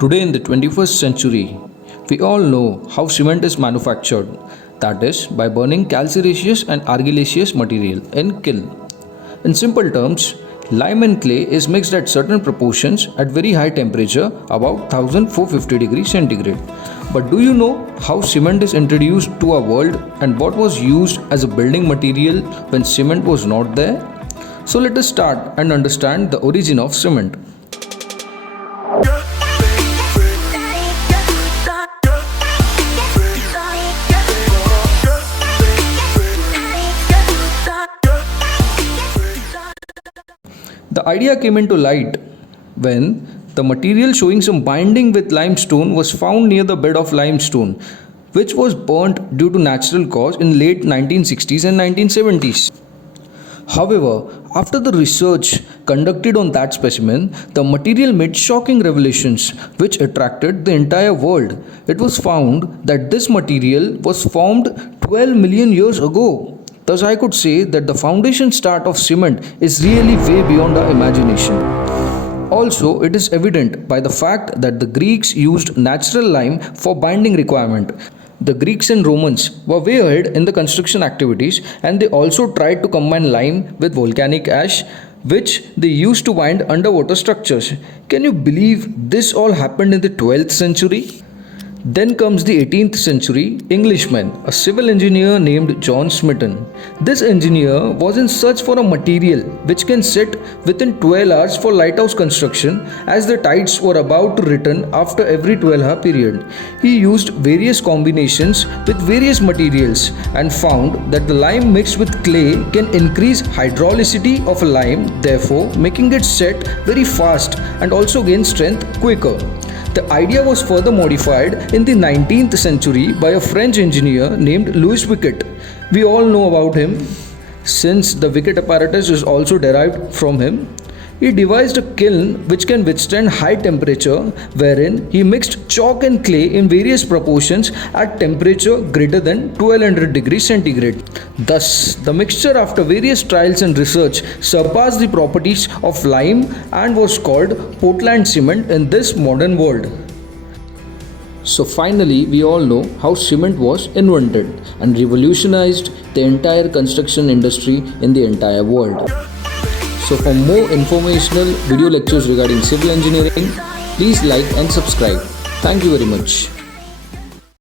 Today, in the 21st century, we all know how cement is manufactured, that is, by burning calcareous and argillaceous material in kiln. In simple terms, lime and clay is mixed at certain proportions at very high temperature, about 1450 degrees centigrade. But do you know how cement is introduced to our world and what was used as a building material when cement was not there? So let us start and understand the origin of cement. The idea came into light when the material showing some binding with limestone was found near the bed of limestone, which was burnt due to natural cause in late 1960s and 1970s. However, after the research conducted on that specimen, the material made shocking revelations which attracted the entire world. It was found that this material was formed 12 million years ago. Thus, I could say that the foundation start of cement is really way beyond our imagination. Also, it is evident by the fact that the Greeks used natural lime for binding requirement. The Greeks and Romans were way ahead in the construction activities, and they also tried to combine lime with volcanic ash, which they used to bind underwater structures. Can you believe this all happened in the 12th century? Then comes the 18th century Englishman, a civil engineer named John Smithson. This engineer was in search for a material which can set within 12 hours for lighthouse construction, as the tides were about to return after every 12-hour period. He used various combinations with various materials and found that the lime mixed with clay can increase hydraulicity of a lime, therefore making it set very fast and also gain strength quicker. The idea was further modified in the 19th century by a French engineer named Louis Vicat. We all know about him since the Vicat apparatus is also derived from him. He devised a kiln which can withstand high temperature, wherein he mixed chalk and clay in various proportions at temperature greater than 1200 degrees centigrade. Thus, the mixture, after various trials and research, surpassed the properties of lime and was called Portland cement in this modern world. So finally, we all know how cement was invented and revolutionized the entire construction industry in the entire world. So for more informational video lectures regarding civil engineering, please like and subscribe. Thank you very much.